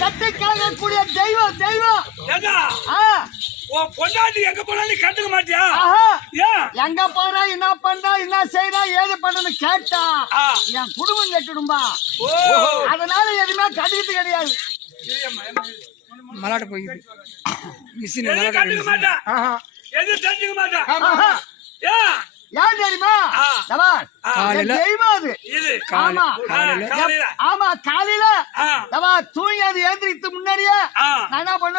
கட்டக்கூடிய தெய்வம் தெய்வம் பொண்டாட்டி எங்க போனாலும் கண்டுக்க மாட்டியா? எங்க போறா என்ன பண்றா என்ன செய்யறா ஏது பண்ணு கேட்டா என் குடும்பம் கெட்டுடும்பா. அதனால எதுவுமே கண்டுக்கிட்டு கிடையாது. மலாட்ட போயிது கண்டுக்க மாட்டா, எதுவும் தெரிஞ்சுக்க மாட்டா. ஏன் தெரியுமா? தெய்வம் அது. ஆமா ஆமா காலையில தூங்கி அது ஏந்திரித்து முன்னாடியே நான் என்ன பண்ண